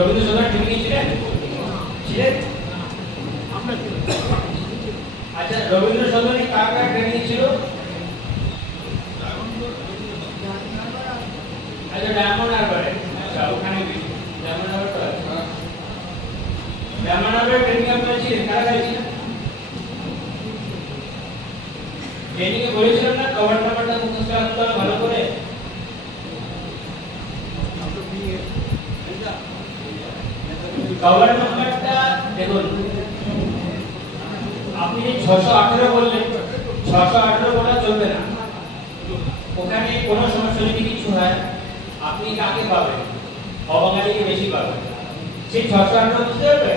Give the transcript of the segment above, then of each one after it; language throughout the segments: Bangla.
রবীন্দ্র সদন ট্রেনিং ছিলেন? ছিলেন? আচ্ছা, রবীন্দ্র সদনে কার কার ট্রেনিং ছিল? আচ্ছা, ডায়মন্ড হারবারে। আচ্ছা, ওখানে diamond Harbour, diamond Harbour training আপনারা ছিলেন? কারা কারা ছিলেন? ট্রেনিং এ বলেছিলাম না কভার নাম্বারটা মুখস্থ রাখতে হবে ভালো করে। কভার নাম্বারটা দেখুন, আপনি 618 বললেন, 618 বলা চলবে না। ওখানে কোনো সমস্যা যদি কিছু হয় আপনি কাকে পাবেন? অবাঙালিকে বেশি পাবেন। সেই 618 বুঝতে পারবে?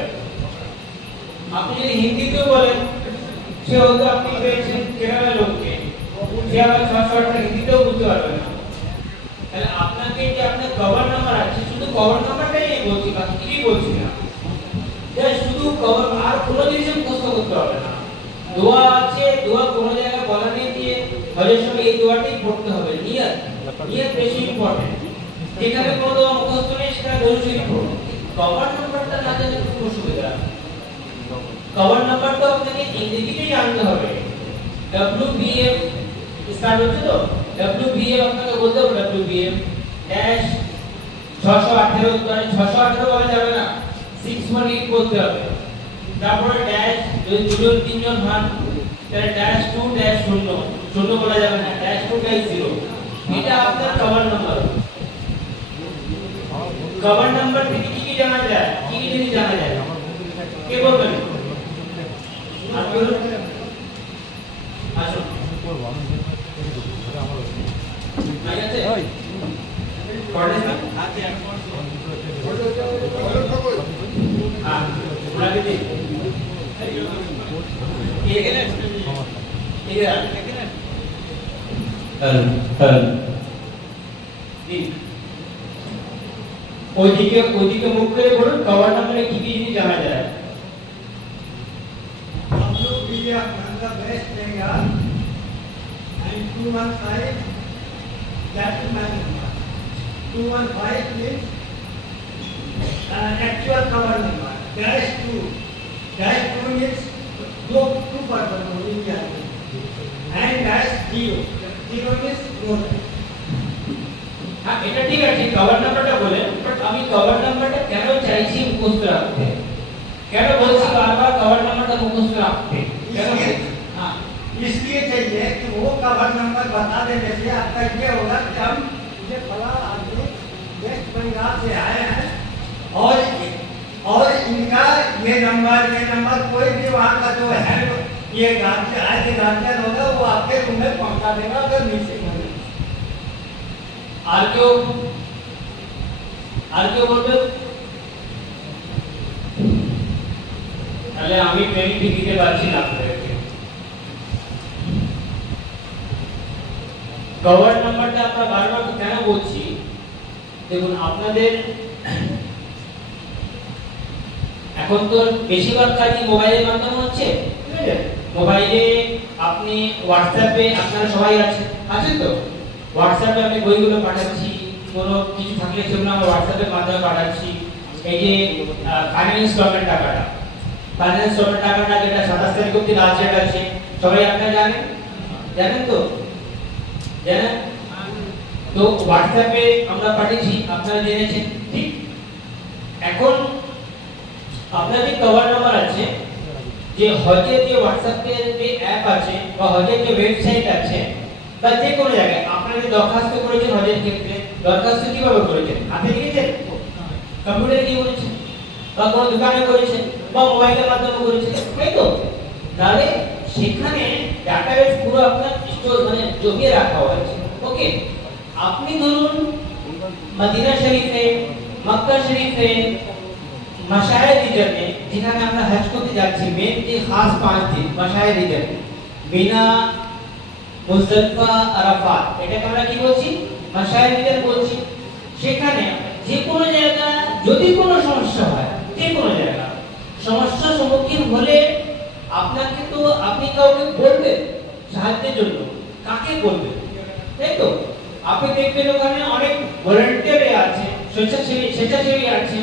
আপনি যদি হিন্দিতেও বলেন সে হয়তো আপনি পেয়েছেন কেরালা লোককে, সে আবার 618 হিন্দিতেও বুঝতে পারবে না। তাহলে আপনাকে যে আপনার কভার নাম্বার আছে, শুধু কভার নাম্বারটাই আমি বলছি, বাকি কিছুই বলছি না। শুধু কভার, আর কোনো জিনিস মুখস্থ করতে হবে না। দোয়া আছে, দোয়া কোনো জায়গায় বলা নেই দিয়ে হজের সময় এই দোয়াটাই পড়তে হবে। নিয়ত, নিয়ত বেশি ইম্পর্টেন্ট। যেখানে কোনো দোয়া মুখস্থ নেই সেখানে দরুদ শরীফ পড়ুন। কভার নাম্বারটা না জানলে খুব অসুবিধা। কভার নাম্বারটা আপনাকে ইংরেজিতে জানতে হবে। WBM স্টার্ট হচ্ছে তো, WBM আপনাকে বলতে হবে WBM ড্যাশ 618, মানে 618 বলা যাবে না, 618 বলতে হবে। তারপরে ড্যাশ, যদি দুজন তিনজন হন তাহলে ড্যাশ 2 ড্যাশ 0, 0 বলা যাবে না, ড্যাশ 2 ড্যাশ 0। এটা আপনার কভার নাম্বার। কভার নাম্বার থেকে কি কি জানা যায়, কি কি জিনিস জানা যায় কে বলবেন? আসুন আসুন, নাই আছে পড়ে না আছে হ্যাঁ ওনাকে দিন কে গেলেন কে গেলেন ওইদিকে মুখ করে বলুন কভার নাম্বারে কি কি জিনিস জানা যায়। West Bengal and 215, that is my number. 215 means actual cover number. Dash 2 means two person India, and dash 0 means no. हाँ এটা ঠিক আছে, কভার নাম্বারটা বলেন, বাট আমি কভার নাম্বারটা কেন চাইছি মুখস্থ রাখতে, কেন বলছি বারবার कवर नंबर मुखस्त रखते, इसलिए चाहिए कि वो कवर नंबर बता देने से आपका ये होगा कि हम ये फला आदमी वेस्ट बंगाल से आए हैं और इनका ये नंबर कोई भी वहाँ का जो है ये गार्जियन होगा वो आपके रूम में पहुँचा देगा अगर मिसिंग होगा। আর কেউ বলবে তাহলে আমি ট্রেনিং দিতে পারছি না আপনাদেরকে। কভার নাম্বারটা আমরা বারবার কেন বলছি, দেখুন আপনাদের এখন তো বেশিরভাগ কাজই মোবাইলের মাধ্যমে হচ্ছে, ঠিক আছে? মোবাইলে আপনি হোয়াটসঅ্যাপে আপনারা সবাই আছেন তো, হোয়াটসঅ্যাপে আমি বইগুলো পাঠাচ্ছি, কোনো কিছু থাকলে সেগুলো আমরা হোয়াটসঅ্যাপের মাধ্যমে পাঠাচ্ছি। এই যে ফাইন্যান্স ইনস্টলমেন্ট টাকাটা, যেটা 27 তারিখ অবধি লাস্ট ডেট আছে, সবাই আপনারা জানেন তো, জানেন তো হোয়াটসঅ্যাপে আমরা পাঠিয়েছি, আপনারা জেনেছেন, ঠিক? এখন আপনাদের কভার নাম্বার আছে যে হজের যে হোয়াটসঅ্যাপের যে অ্যাপ আছে বা হজের যে ওয়েবসাইট আছে বা যে কোনো জায়গায় আপনারা যে দরখাস্ত করেছেন হজের ক্ষেত্রে, দরখাস্ত কিভাবে করেছেন? হাতে লিখেছেন, কম্পিউটারে কি করেছেন, বা কোনো দোকানে করেছেন বা মোবাইলের মাধ্যমে করেছেন, তাই তো? তাহলে সেখানে ডাটাবেস পুরো আপনার স্টোর মানে জমিয়ে রাখা হয়েছে। ওকে, আপনি ধরুন মদিনা শরীফে, মক্কা শরীফে, মাশায়ের রিজনে যেখানে আমরা হজ করতে যাচ্ছি, মেন যে খাস 5 দিন মাশায়ের রিজন, মিনা, মুজদালিফা, আরাফাত, এটাকে আমরা কি বলছি? মাশায়ের রিজন বলছি। সেখানে যে কোনো জায়গা যদি কোনো সমস্যা হয়, যে কোনো জায়গা সমস্যার সম্মুখীন হলে আপনাকে তো আপনি কাউকে বলবেন সাহায্যের জন্য, কাকে বলবেন, তাই তো? আপনি দেখবেন ওখানে অনেক ভলান্টিয়ার আছে, স্বেচ্ছাসেবী আছে,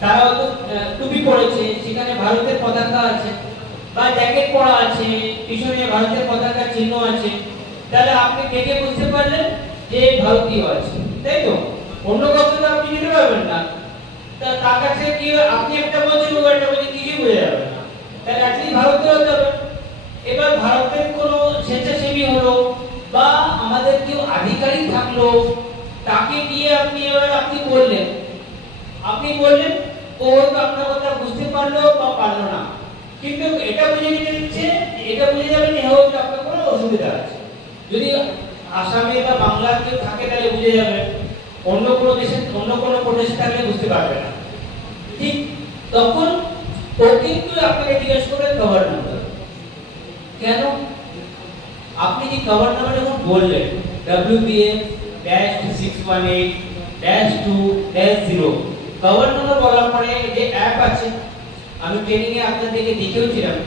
তারা হয়তো টুপি পরেছে, সেখানে ভারতের পতাকা আছে, বা জ্যাকেট পরা আছে, পিছনে ভারতের পতাকার চিহ্ন আছে, তাহলে আপনি দেখে বুঝতে পারলেন যে ভারতীয় আছে, তাই তো? অন্য কাউকে তো আপনি নিতে পারবেন না। তার কাছে কি আপনি একটা বলছেন, ও একটা বলছে, কিছু বোঝা যাবে না। তাহলে অ্যাটলিস্ট ভারতীয় হতে হবে। এবার ভারতের কোনো স্বেচ্ছাসেবী হলো বা আমাদের কেউ আধিকারিক থাকলো, তাকে গিয়ে আপনি বললেন, ও তো আপনার কথা বুঝতে পারলো বা পারলো না, কিন্তু এটা বুঝে নিচ্ছে, এটা বুঝে যাবে যে হয়তো আপনার কোনো অসুবিধা আছে। যদি আসামে বা বাংলার কেউ থাকে তাহলে বুঝে যাবে, অন্য কোনো দেশে অন্য কোনো প্রদেশে থাকলে বুঝতে পারবে না। ঠিক তখন ও কিন্তু আপনাকে জিজ্ঞেস করবে কভার নাম্বার। কেন? আপনি যে কভার নাম্বার যখন বললেন WBF-618-2-0 কভার নাম্বার বলার পরে যে অ্যাপ আছে, আমি ট্রেনিং এ আপনাদেরকে দেখিয়েছিলাম,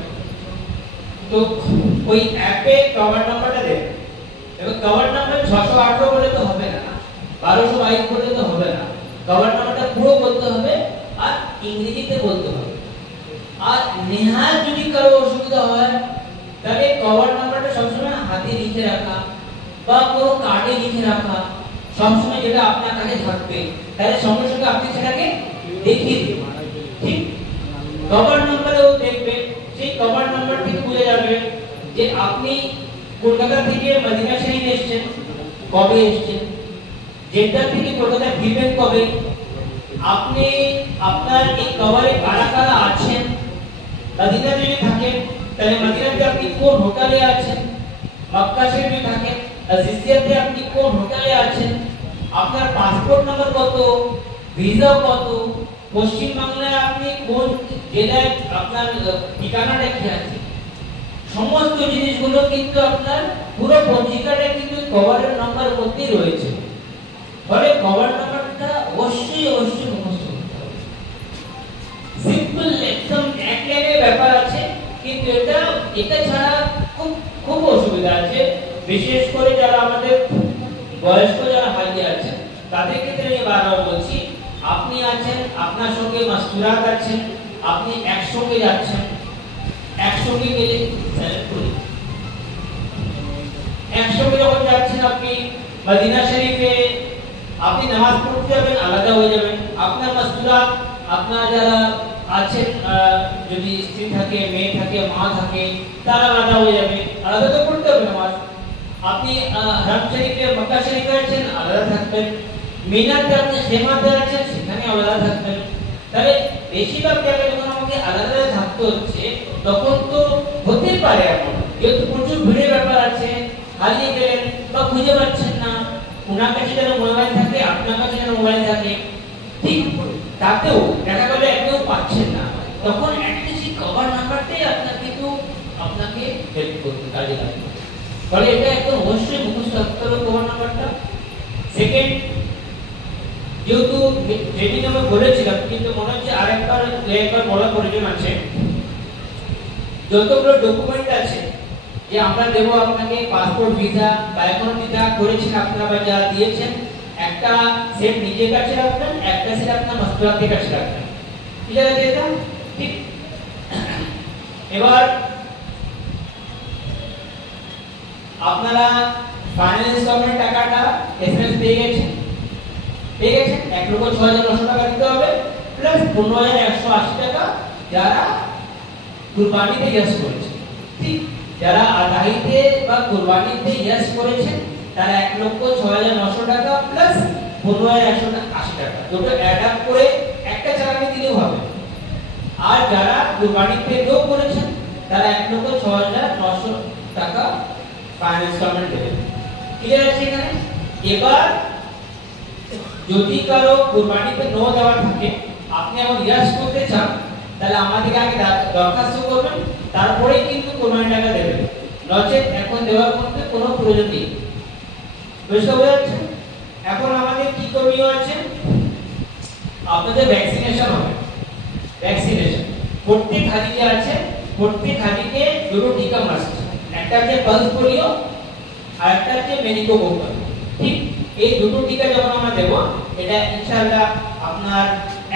তো ওই অ্যাপে কভার নাম্বারটা দেন। এবার কভার নাম্বার 618 বলে তো হবে না, 1222 বলে তো হবে না, কভার নাম্বারটা পুরো বলতে হবে আর ইংরেজিতে বলতে হবে। আর নেহাত যদি কারো অসুবিধা হয় তাহলে কভার নাম্বারটা সবসময় হাতে লিখে রাখা বা কোনো কার্ডে লিখে রাখা, সবসময় যেটা আপনার কাছে থাকবে, তাহলে সঙ্গে সঙ্গে আপনি সেটাকে দেখিয়ে দিন। ঠিক কভার নাম্বারেও দেখবে, সেই কভার নাম্বার থেকে বুঝে যাবে যে আপনি কলকাতা থেকে মদিনা শরীফ এসেছেন, কবে এসেছেন, জেদ্দা থেকে কলকাতা ফিরবেন কবে, আপনি আপনার এই কভারে কারা কারা আছেন, মদিনা যদি থাকেন তাহলে মদিনাতে আপনি কোন হোটেলে আছেন, মক্কা শরীফে থাকেন আজিজিয়াতে আপনি কোন হোটেলে আছেন, আপনার পাসপোর্ট নাম্বার কত, ভিসা কত, পশ্চিম বাংলায় আপনি কোন জেলায় আপনার ঠিকানাটা কি আছে, সমস্ত জিনিসগুলো কিন্তু আপনার পুরো পঞ্জিকাটা কিন্তু কভারের নাম্বার মধ্যেই রয়েছে। ফলে কভার নাম্বারটা অবশ্যই মুখস্থ করতে হবে। সিম্পল একদম এক লাইনের ব্যাপার আছে, কিন্তু এটা ছাড়া খুব অসুবিধা আছে, বিশেষ করে যারা আমাদের বয়স্ক যারা হাজির আছেন তাদের ক্ষেত্রে আমি বারবার বলছি, আপনি আছেন, আপনার সঙ্গে মাস্তুরাত আছেন, আপনি একসঙ্গে যাচ্ছেন, একসঙ্গে গেলে সেলেক্ট করে একসঙ্গে যখন যাচ্ছেন আপনি মদিনা শরীফে, আপনি নামাজ পড়তে যাবেন আলাদা হয়ে যাবেন, আপনার মাস্তুরাত আপনার যারা আছেন, যদি স্ত্রী থাকে, মেয়ে থাকে, মা থাকে, তারা আলাদা হয়ে যাবে, আলাদা তো পড়তে হবে নামাজ। আপনি হারাম শরীফে মক্কা শরীফে আছেন, আলাদা থাকবেন, মিনাতে আপনি খেমাতে আছেন, সেখানে আলাদা থাকবেন। তাহলে বেশিরভাগ জায়গায় যখন আমাকে আলাদা থাকতে হচ্ছে, তখন তো হতেই পারে এমন, যেহেতু প্রচুর ভিড়ের ব্যাপার আছে, হারিয়ে গেলেন বা খুঁজে পাচ্ছেন না, ওনার কাছে যেন মোবাইল থাকে, আপনার কাছে যেন মোবাইল থাকে, ঠিক তাতেও দেখা গেল একদম পাচ্ছেন না, তখন অ্যাটলিস্ট কভার নাম্বারটাই আপনাকে হেল্প করতে কাজে লাগবে। ফলে এটা একদম অবশ্যই মুখস্থ রাখতে হবে কভার নাম্বারটা। সেকেন্ড, যেহেতু ট্রেনিং আমি বলেছিলাম, কিন্তু মনে হচ্ছে আরেকবার বলার প্রয়োজন আছে, যতগুলো ডকুমেন্ট আছে যে আমরা দেব আপনাকে, পাসপোর্ট, ভিসা বা এখন যা করেছেন আপনারা বা যা দিয়েছেন, একটা সেট নিজের কাছে রাখবেন, একটা সেট আপনার মাস্তুরাতের কাছে রাখবেন, ঠিক আছে? এটা ঠিক। এবার আপনারা ফাইনাল ইনস্টলমেন্ট টাকাটা এসএমএস পেয়ে গেছেন, 1,06,900 টাকা দিতে হবে, প্লাস 15,180 টাকা যারা কুরবানিতে ইয়েস করেছে। ঠিক, যারা আদাহিতে বা কুরবানিতে ইয়েস করেছেন তারা 1,06,900 টাকা প্লাস 15,180 টাকা, দুটো অ্যাড আপ করে একটা চালানে দিলেও হবে। আর যারা কুরবানিতে নো করেছেন তারা 1,06,900 টাকা ফাইনাল ইনস্টলমেন্ট দেবেন। ক্লিয়ার আছে এখানে? এবার যদি কারো কুরবানিতে নো দেওয়া থাকে, আপনি এখন ইয়াস করতে চান, তাহলে আমাদেরকে আগে দরখাস্ত করবেন, তারপরে কিন্তু কুরবানি টাকা দেবেন, নচেত এখন দেওয়ার মধ্যে কোনো প্রয়োজন নেই। বুঝতে পারছেন? এখন আমাদের কি করণীয় আছে? আপনাদের ভ্যাকসিনেশন হবে। ভ্যাকসিনেশন প্রত্যেক হাজিতে আছে, প্রত্যেক হাজিকে দুটো টিকা মাস্ট, একটা হচ্ছে পালস পোলিও আর একটা হচ্ছে মেনিকোকোকাল। ঠিক, এই দুটো টিকা যখন আমরা দেব, এটা ইনশাআল্লাহ আপনার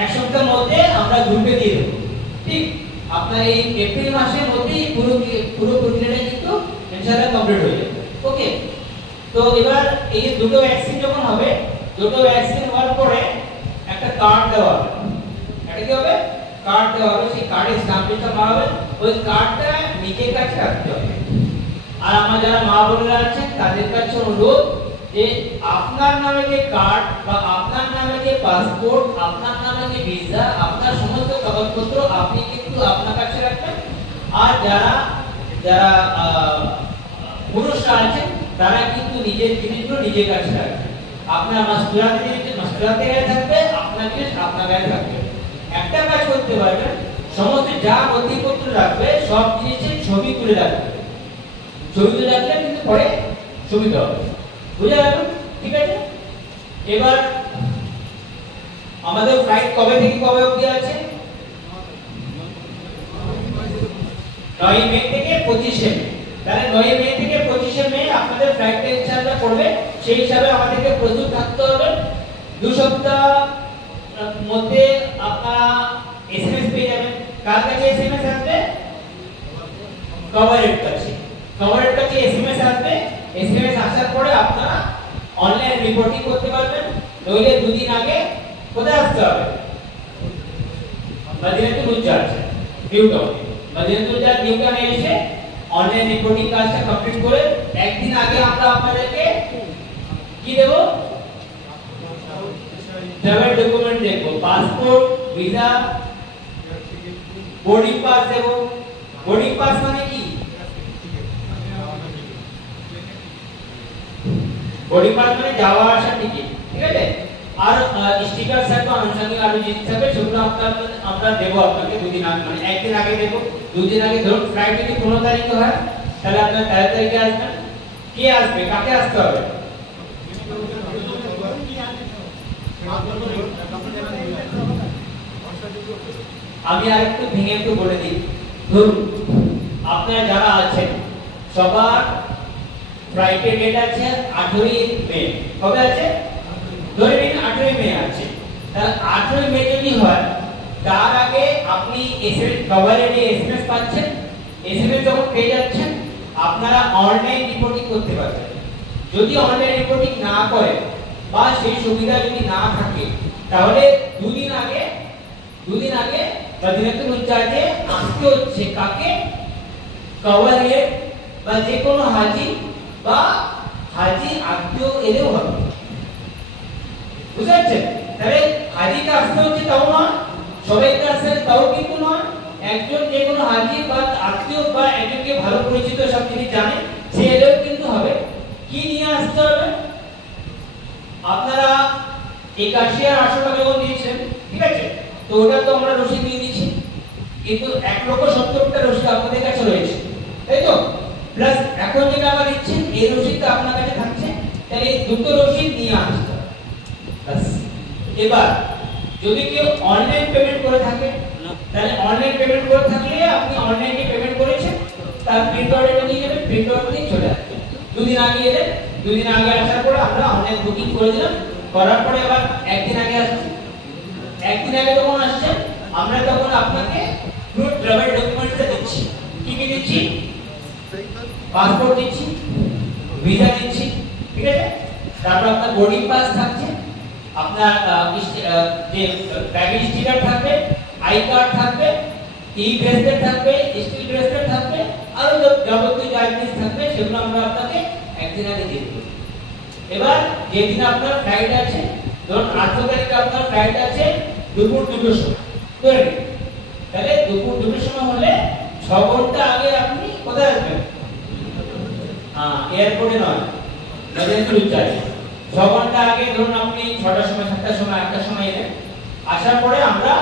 এক সপ্তাহের মধ্যে আমরা গ্রুপে দিয়ে দেব। ঠিক আপনার এই এপ্রিল মাসের মধ্যেই পুরো প্রক্রিয়াটা কিন্তু ইনশাআল্লাহ কমপ্লিট হয়ে যাবে। ওকে, তো এবার এই যে দুটো ভ্যাকসিন যখন হবে, দুটো ভ্যাকসিন হওয়ার পরে একটা কার্ড দেওয়া হবে। এটা কি হবে? কার্ড দেওয়া হবে। সেই কার্ডে স্ট্যাম্পটা মারা হবে। ওই কার্ডটা নিজের কাছে রাখতে হবে। আর আমার যারা মা বোনেরা আছেন তাদের কাছে অনুরোধ যে আপনার নামে যে কার্ড বা আপনার নামে যে পাসপোর্ট, আপনার নামে যে ভিসা, আপনার সমস্ত কাগজপত্র আপনি কিন্তু আপনার কাছে রাখবেন। আর যারা যারা পুরুষরা আছেন তারা কিন্তু নিজের জিনিসগুলো নিজের কাছে রাখবেন। আপনার মাস্কুলাতে গায়ে থাকবে, আপনার জিনিস আপনার গায়ে থাকবে। একটা কাজ করতে পারবেন, সমস্ত যা নথিপত্র রাখবে সব জিনিসের ছবি তুলে রাখবে। ছবি তুলে রাখলে কিন্তু পরে সুবিধা হবে। বুঝা গেল? ঠিক আছে। এবার আমাদের ফ্লাইট কবে থেকে কবে অবধি আছে? 9 মে থেকে 25 মে। তাহলে 9 মে থেকে 25 মে আপনাদের ফ্লাইটটা ইনশাআল্লাহ পড়বে। সেই হিসাবে আমাদেরকে প্রস্তুত থাকতে হবে। 2 সপ্তাহ মধ্যে আপনারা এসএমএস পেয়ে যাবেন। কার কাছে এসএমএস আসবে? কভারের কাছে। কভারের কাছে এসএমএস আসবে। এসএমএস আসার পরে আপনারা অনলাইন রিপোর্টিং করতে পারবেন। নইলে 2 দিন আগে কোথায় আসতে হবে? মদিনাতুল উজ্জাজ নিউ টাউন। মদিনাতুল উজ্জাজ নিউ টাউনে এসে অনলাইন রিপোর্টিং কাজটা কমপ্লিট করে একদিন আগে আমরা আপনাদেরকে কি দেব? ট্রাভেল ডকুমেন্ট দেব। পাসপোর্ট, ভিসা, বোর্ডিং পাস দেব। বোর্ডিং পাস মানে কি? বোর্ডিং পাস মানে যাওয়া আসার টিকিট। ঠিক আছে। আর স্টিকার থাকবে, আনুষঙ্গিক আরো জিনিস থাকবে, সেগুলো আমরা দেবো আপনাকে 2 দিন আগে, মানে একদিন আগে দেবো। 2 দিন আগে ধরুন ফ্লাইট যদি 15 তারিখে হয় তাহলে আপনার 13 তারিখে আসবেন। কে আসবে? কাকে আসতে হবে? আমি আরেকটু ভেঙে একটু বলে দিই। ধরুন আপনারা যারা আছেন সবার ফ্লাইটের ডেট আছে 8ই মে। কবে আছে? ধরে নিন 8ই মে আছে। তাহলে 8ই মে যদি হয় তার আগে আপনি এসএমএস কভারের এসএমএস পাচ্ছেন। এসএমএস যখন পেয়ে যাচ্ছেন আপনারা অনলাইন রিপোর্টিং করতে পারবেন। যদি অনলাইন রিপোর্টিং না করে বা সেই সুবিধা যদি না থাকে তাহলে 2 দিন আগে মদিনাতুল উজ্জাজে আসতে হচ্ছে। কাকে? কভারের বা যে কোনো হাজি বা হাজি আত্মীয় এলেও হবে। বুঝাচ্ছেন? তাহলে হাজিকে আসতে হচ্ছে তাও না, সবাইকে আসতে তাও কিন্তু না। একজন যে কোনো হাজি বা আত্মীয় বা একজনকে ভালো পরিচিত সব যিনি জানেন সে এলেও কিন্তু হবে। কি নিয়ে আসতে হবে? আপনারা 81 আর 800 টাকা যখন দিয়েছেন, ঠিক আছে, তো ওটা তো আমরা রসিদ দিয়ে দিচ্ছি, কিন্তু 1,70,000টা রসিদ আপনাদের কাছে রয়েছে, তাই তো? প্লাস এখন যেটা আবার দিচ্ছেন এই রসিদটা আপনার কাছে থাকছে। তাহলে এই দুটো রসিদ নিয়ে আসতে হবে। বাস। এবার যদি কেউ অনলাইন পেমেন্ট করে থাকে তাহলে অনলাইন পেমেন্ট করে থাকলে আপনি অনলাইনে পেমেন্ট করেছেন, তার প্রিন্ট আউট নিয়ে যাবেন, প্রিন্ট আউট নিয়ে চলে আসবেন। 2 দিন আগে এলেন, 2 দিন আগে আসার পরে আমরা অনলাইন বুকিং করে দিলাম। করার পরে আবার একদিন আগে আসছেন। একদিন আগে যখন আসছেন আমরা তখন আপনাকে পুরো ট্রাভেল ডকুমেন্টসটা দিচ্ছি। কি কি দিচ্ছি? পাসপোর্ট দিচ্ছি, ভিসা দিচ্ছি, ঠিক আছে। তারপর আপনার বোর্ডিং পাস থাকছে, আপনার যে ব্যাগেজ স্টিকার থাকবে, আই কার্ড থাকবে, ই ব্রেসলেট থাকবে, স্টিল ব্রেসলেট থাকবে, আর যাবতীয় যা জিনিস থাকবে সেগুলো আমরা আপনাকে একদিন আগে দিয়ে দেব। এবার যেদিন আপনার ফ্লাইট আছে, ধরুন 8 তারিখে আপনার ফ্লাইট আছে দুপুর 2টোর সময়, ধরে নিন। তাহলে দুপুর 2টোর সময় হলে 6 ঘন্টা আগে আপনি কোথায় আসবেন? এয়ারপোর্টে নয়, মদিনাতুল উজ্জাজে 6 ঘন্টা আগে ধরুন আপনি 6টার সময়, 7টার সময়, 8টার সময় এলেন। আসার পরে আমরা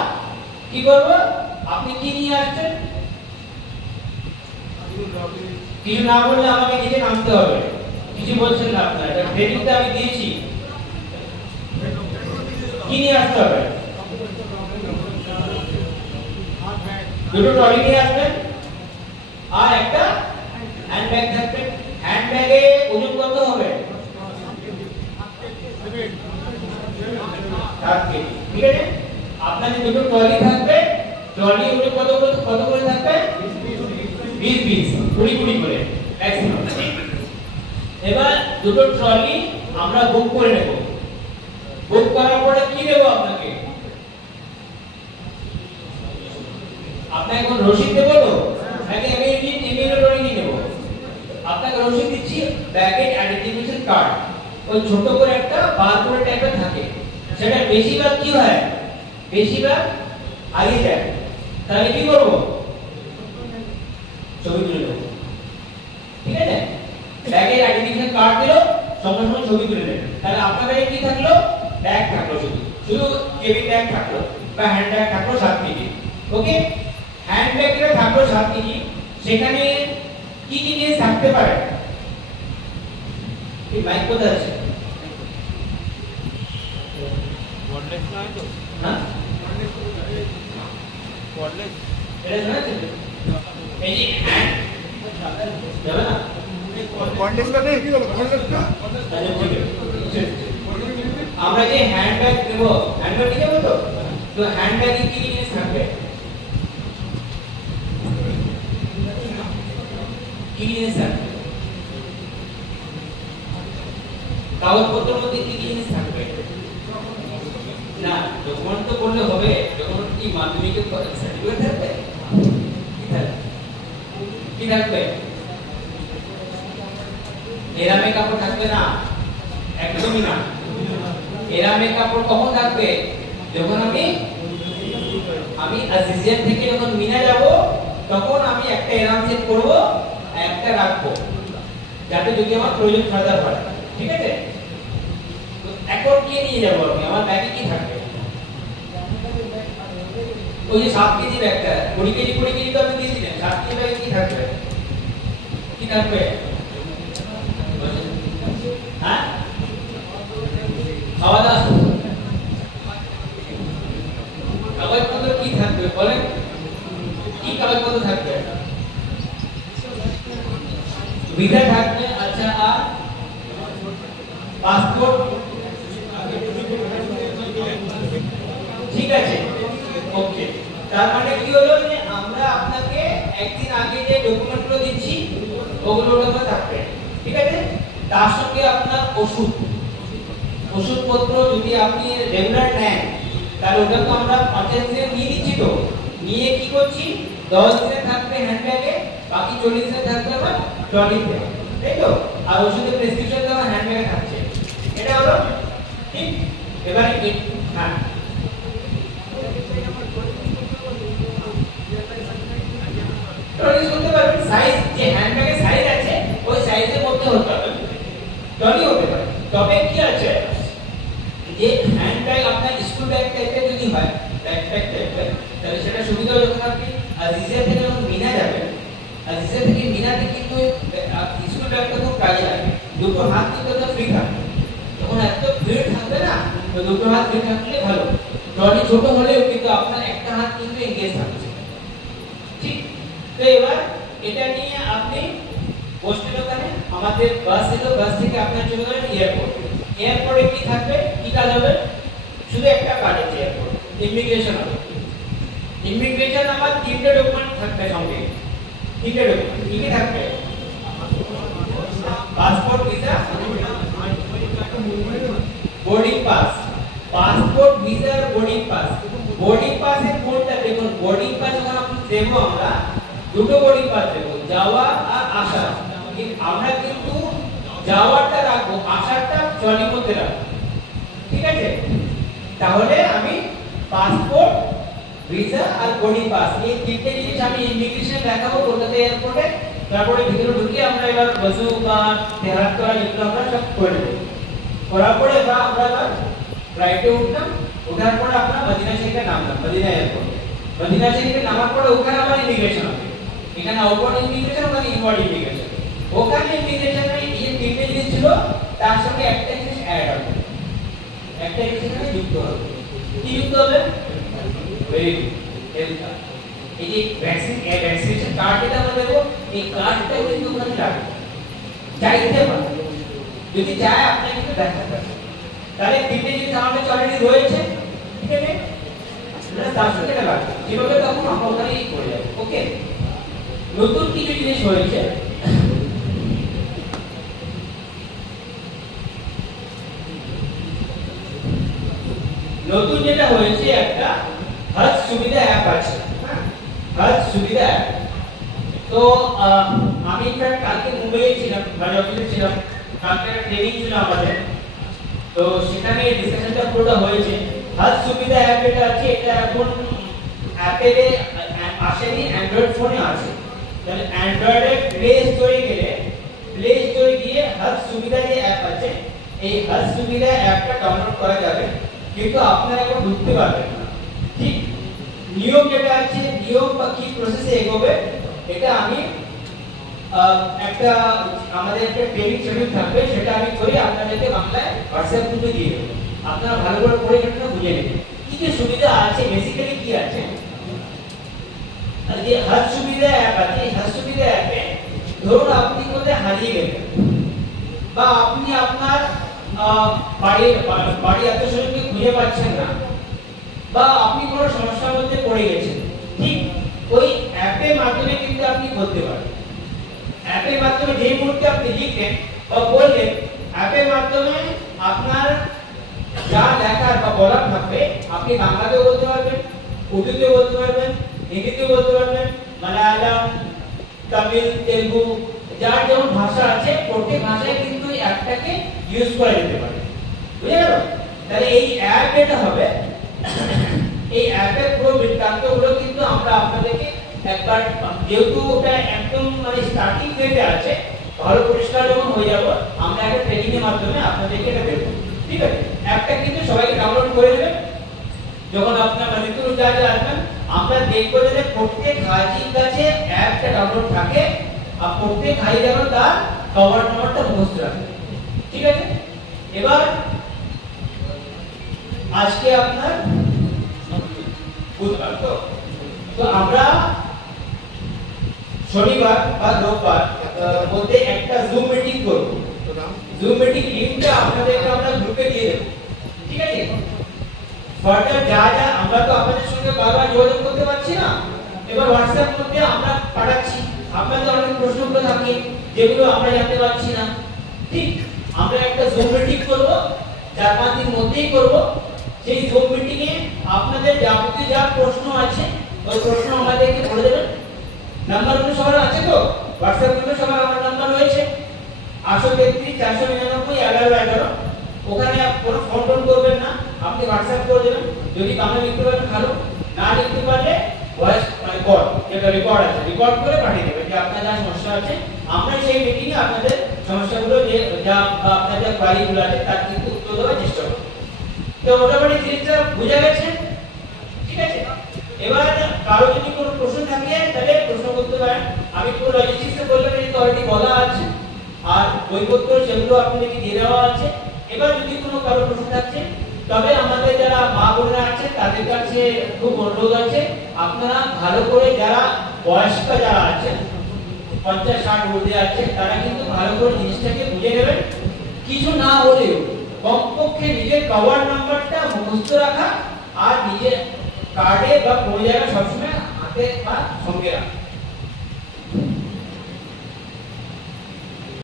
কি করব? আপনি কি নিয়ে আসছেন? কিছু না বললে আমাকে নিজে নামতে হবে। কিছু বলছেন না আপনারা, এটা ট্রেনিংটা আমি দিয়েছি। কি নিয়ে আসতে হবে? দুটো ট্রলি নিয়ে আসবেন আর একটা হ্যান্ড ব্যাগ থাকবে। হ্যান্ড ব্যাগে ওজন কত হবে? 7 কেজি। ঠিক আছে। আপনাদের দুটো ট্রলি থাকবে, ট্রলি ওটা কত করে থাকবে 20 20 20 20 করে ম্যাক্সিমাম। এবার দুটো ট্রলি আমরা বুক করে নেব। বুক করার পরে কি দেব আপনাকে? আপনাকে এখন রসিদ দেব তো নাকি আমি ট্রলি নিয়ে নেব? আপনাকে রসিদ দিচ্ছি, ব্যাগেজ আইডেন্টিফিকেশন কার্ড, ওই ছোট করে একটা বারকোড টাইপের থাকে, সেটা বেশিরভাগ কি হয়, বেশিরভাগ আগে যায়। তাহলে কি করব? ছবি তুলে নেব। ঠিক আছে, ব্যাগের আইডেন্টিফিকেশন কার্ড দিলো, সঙ্গে সঙ্গে ছবি তুলে নেবেন। তাহলে আপনার কাছে কি থাকলো? ব্যাগ থাকলো, শুধু কেবিন ব্যাগ থাকলো বা হ্যান্ড ব্যাগ থাকলো 7 কেজি। ওকে, হ্যান্ড ব্যাগটা থাকলো 7 কেজি। সেখানে কি কি জিনিস থাকতে পারে? এই মাইক কোথায় আছে? ওয়ারলেস না তো? হ্যাঁ, ওয়ারলেস এটা না আছে। এই যে যাবে না কন্টেস্টটা নেই, কি হলো কন্টেস্টটা? আমরা যে হ্যান্ড ব্যাগ দেব, হ্যান্ড ব্যাগ নিয়ে যাবো তো হ্যান্ড ব্যাগে কি কি জিনিস থাকবে? কি কি জিনিস থাকবে? কাগজপত্রের মধ্যে কি কি জিনিস থাকবে? না, ডকুমেন্ট তো করলে হবে, ডকুমেন্ট কি মাধ্যমিকের সার্টিফিকেট থাকবে? কি থাকবে? এরামে কাপড় থাকবে না, একদমই না। এরামে কাপড় কখন থাকবে? যখন আমি আজিজিয়ান থেকে যখন মিনা যাব তখন আমি একটা এরাম সেট করব, একটা রাখবো, যাতে যদি আমার প্রয়োজন ফার্দার হয়। ঠিক আছে, তো এখন কি নিয়ে যাব আমি? আমার ব্যাগে কি থাকবে? ওই যে 7 কেজি ব্যাগটা 20 কেজি তো আমি দিয়ে দিলাম। 7 কেজি ব্যাগে কি থাকবে? কি থাকবে? হ্যাঁ, খাওয়া দাওয়া কাগজপত্র কি থাকবে বলেন? কি কাগজপত্র থাকবে? ভিসা থাকবে। আচ্ছা, আর পাসপোর্ট? ঠিক আছে, ওকে। তার মানে কি হলো যে আমরা আপনাকে একদিন আগে যে ডকুমেন্টগুলো দিচ্ছি ওগুলোর মধ্যে থাকবে। ঠিক আছে, তার সঙ্গে আপনার ওষুধপত্র যদি আপনি রেগুলার নেন তাহলে ওটা তো আমরা 50 দিনে নিয়ে নিচ্ছি। তো নিয়ে কি করছি, 10 দিনে থাকবে হ্যান্ড ব্যাগে, বাকি 40 দিনে থাকবে আমার ট্রলিতে, তাই তো? আর ওষুধের প্রেসক্রিপশন তো আমার হ্যান্ড ব্যাগে থাকছে। এটা হলো ঠিক। এবারে হ্যাঁ, ট্রলি করতে পারবেন। সাইজ যে হ্যান্ড ব্যাগের সাইজ আছে ওই সাইজের মধ্যে হতে হবে, ট্রলি হতে পারে। তবে কি আছে, যে হ্যান্ড ব্যাগ আপনার স্কুল ব্যাগ টাইপের যদি হয়, ব্যাকপ্যাক টাইপের, তাহলে সেটা সুবিধা যখন আপনি আজিজিয়া থেকে যখন মিনা যাবেন, আজিজিয়া থেকে মিনাতে কিন্তু স্কুল ব্যাগটা খুব কাজে লাগে। দুটো হাত কিন্তু ফ্রি থাকবে, তখন এত ভিড় থাকবে না, তো দুটো হাত ফ্রি থাকলে ভালো। ট্রলি ছোট হলেও কিন্তু আপনার একটা হাত কিন্তু এঙ্গেজ থাকছে। ঠিক, তো এবার এটা নিয়ে আপনি বসলেন ওখানে, আমাদের বাস এলো, বাস থেকে আপনার চলে গেলেন এয়ারপোর্ট। এয়ারপোর্টে কি থাকবে, কি কাজ হবে? শুধু একটা কাজ আছে এয়ারপোর্ট, ইমিগ্রেশন হবে। ইমিগ্রেশন আমার 3টে ডকুমেন্ট থাকবে সঙ্গে। 3টে ডকুমেন্ট কি কি থাকবে? Passport, visa, boarding pass. Passport, visa আর বোর্ডিং পাস। বোর্ডিং পাসের কোডটা দেখুন, বোর্ডিং পাস যখন আপনি দেব, আমরা দুটো বোর্ডিং পাস দেব, যাওয়া আর আসা। আমরা কিন্তু যাওয়ারটা রাখবো, আসারটা ট্রলির মধ্যে রাখবো। ঠিক আছে, তাহলে আমি পাসপোর্ট, ভিসা আর বোর্ডিং পাস এই 3টে জিনিস আমি ইমিগ্রেশন দেখাবো কলকাতা এয়ারপোর্টে। তারপরে ভিতরে ঢুকে আমরা এবার বসু বা তেহাত করা যেগুলো আমরা সব করে দেব। করার পরে বা আমরা এবার ফ্লাইটে উঠলাম, ওঠার পরে আপনার মদিনা শরীফে নামলাম, মদিনা এয়ারপোর্ট। মদিনা শরীফে নামার পরে ওখানে আমার ইমিগ্রেশন হবে। এখানে আউটওয়ার্ড ইমিগ্রেশন, ওখানে ইনওয়ার্ড ইমিগ্রেশন। ওখানে ইমিগ্রেশনে এই 3টে জিনিস ছিল, তার সঙ্গে একটা জিনিস অ্যাড হবে, একটা জিনিস এখানে যুক্ত হবে। কি যুক্ত হবে? Very good, health card. এই যে ভ্যাকসিনেশন কার্ড যেটা আমরা দেবো, এই কার্ডটা কিন্তু ওখানে লাগবে, চাইতে পারে, যদি চায় আপনি কিন্তু দেখাতে পারেন। তাহলে 3টে জিনিস আমাদের অলরেডি রয়েছে। ঠিক আছে, মানে 400 টাকা লাগবে, যেভাবে তখন আমরা ওখানেই করে যাবো। ওকে, নতুন কিছু জিনিস হয়েছে। নতুন যেটা হয়েছে একটা হজ সুবিধা অ্যাপ আছে। হজ সুবিধা অ্যাপ, তো আমি ইনফ্যাক্ট কালকে মুম্বাইয়ে ছিলাম, মানে অফিসে ছিলাম, কালকে ট্রেনিং ছিল আমাদের, তো সেখানে ডিসকাশনটা পুরোটা হয়েছে। হজ সুবিধা অ্যাপ এটা আছে, এটা এখন অ্যাপেলে আসেনি, অ্যান্ড্রয়েড ফোনে আছে। তাহলে অ্যান্ড্রয়েডে প্লে স্টোরে গেলে, প্লে স্টোরে গিয়ে হজ সুবিধা যে অ্যাপ আছে, এই হজ সুবিধা অ্যাপটা ডাউনলোড করা যাবে, কিন্তু আপনারা এখন ঢুকতে পারবেন না। ঠিক নিয়ম যেটা আছে, নিয়ম বা কি প্রসেসে এগোবে, এটা আমি একটা আমাদের একটা ট্রেনিং শিডিউল থাকবে, সেটা আমি করে আপনাদেরকে বাংলায় হোয়াটসঅ্যাপ গ্রুপে দিয়ে দেব। আপনারা ভালো করে পড়ে সেটা বুঝে নেবেন কি কি সুবিধা আছে, বেসিক্যালি কি আছে। যে হজ সুবিধা অ্যাপ আছে, হজ সুবিধা অ্যাপে ধরুন আপনি কোথায় হারিয়ে গেলেন, বা আপনি আপনার বাড়ি আত্মীয়স্বজনকে খুঁজে পাচ্ছেন না, বা আপনি কোনো সমস্যার মধ্যে পড়ে গেছেন, ঠিক ওই অ্যাপের মাধ্যমে কিন্তু আপনি বলতে পারেন। অ্যাপের মাধ্যমে যে মুহূর্তে আপনি লিখলেন বা বললেন, অ্যাপের মাধ্যমে আপনার যা লেখার বা বলার থাকবে, আপনি বাংলাতেও বলতে পারবেন, উর্দুতেও বলতে পারবেন, হিন্দিতেও বলতে পারবেন, মালায়ালাম, তামিল, তেলুগু, যার যেমন ভাষা আছে প্রত্যেক ভাষায় কিন্তু এই অ্যাপটাকে ইউজ করা যেতে পারে। বুঝে গেল? তাহলে এই অ্যাপ যেটা হবে, এই অ্যাপের পুরো বৃত্তান্তগুলো কিন্তু আমরা আপনাদেরকে একবার, যেহেতু ওটা একদম মানে স্টার্টিং ফেজে আছে, ভালো পরিষ্কার যখন হয়ে যাব, আমরা একটা ট্রেনিং এর মাধ্যমে আপনাদেরকে এটা দেব। ঠিক আছে, অ্যাপটা কিন্তু সবাইকে ডাউনলোড করে দেবেন। যখন আপনার মণিপুর যা আসবেন, আমরা দেখব যে প্রত্যেক হাজির কাছে অ্যাপটা ডাউনলোড থাকে, আর প্রত্যেক হাজি যেন তার কভার নাম্বারটা মুখস্থ রাখে। ঠিক আছে, এবার আজকে আপনার বুধবার, তো আমরা শনিবার বা রোববার মধ্যে একটা জুম মিটিং করব। জুম মিটিং লিংকটা আপনাদেরকে আমরা গ্রুপে দিয়ে দেব। ঠিক আছে, ফার্দার যা যা আমরা তো আপনাদের সঙ্গে বারবার যোগাযোগ করতে পারছি না, এবার হোয়াটসঅ্যাপ মধ্যে আমরা পাঠাচ্ছি। আপনাদের অনেক প্রশ্নগুলো থাকে যেগুলো আমরা জানতে পারছি না, ঠিক আমরা একটা জুম মিটিং করব, 4-5 দিন মধ্যেই করব। সেই জুম মিটিং এ আপনাদের যাবতীয় যা প্রশ্ন আছে ওই প্রশ্ন আমাদেরকে বলে দেবেন। নাম্বারগুলো সবার আছে তো, হোয়াটসঅ্যাপ গ্রুপে সবার আমার নাম্বার রয়েছে 833 499 1111। ওখানে কোনো ফোন টোন করবেন না, আপনি হোয়াটসঅ্যাপ করে দেবেন। যদি বাংলা লিখতে পারেন ভালো, না লিখতে পারলে ভয়েস মানে কল, যেটা রেকর্ড আছে, রেকর্ড করে পাঠিয়ে দেবেন যে আপনার যা সমস্যা আছে। আমরা সেই মিটিং এ আপনাদের সমস্যাগুলো যে যা আপনার যা কোয়ারিগুলো আছে তার কিন্তু উত্তর দেওয়ার চেষ্টা করব। তো মোটামুটি জিনিসটা বুঝা গেছে? ঠিক আছে, এবার কারো যদি কোনো প্রশ্ন থাকে তাহলে প্রশ্ন করতে পারেন। আমি পুরো লজিস্টিক্সে বললাম, এই তো অলরেডি বলা আছে, আর বইপত্র সেগুলো আপনাদেরকে দিয়ে দেওয়া আছে। এবার যদি কোনো কারো প্রশ্ন থাকে, তবে আমাদের যারা মা বোনেরা আছে তাদের কাছে খুব অনুরোধ আছে, আপনারা ভালো করে, যারা বয়স্ক যারা আছে 50-60 ঊর্ধ্বে আছে, তারা কিন্তু ভালো করে জিনিসটাকে বুঝে নেবেন। কিছু না হলেও কমপক্ষে নিজের কভার নাম্বারটা মুখস্থ রাখা, আর নিজের কার্ডে বা কোনো জায়গায় সবসময় হাতে বা সঙ্গে রাখা।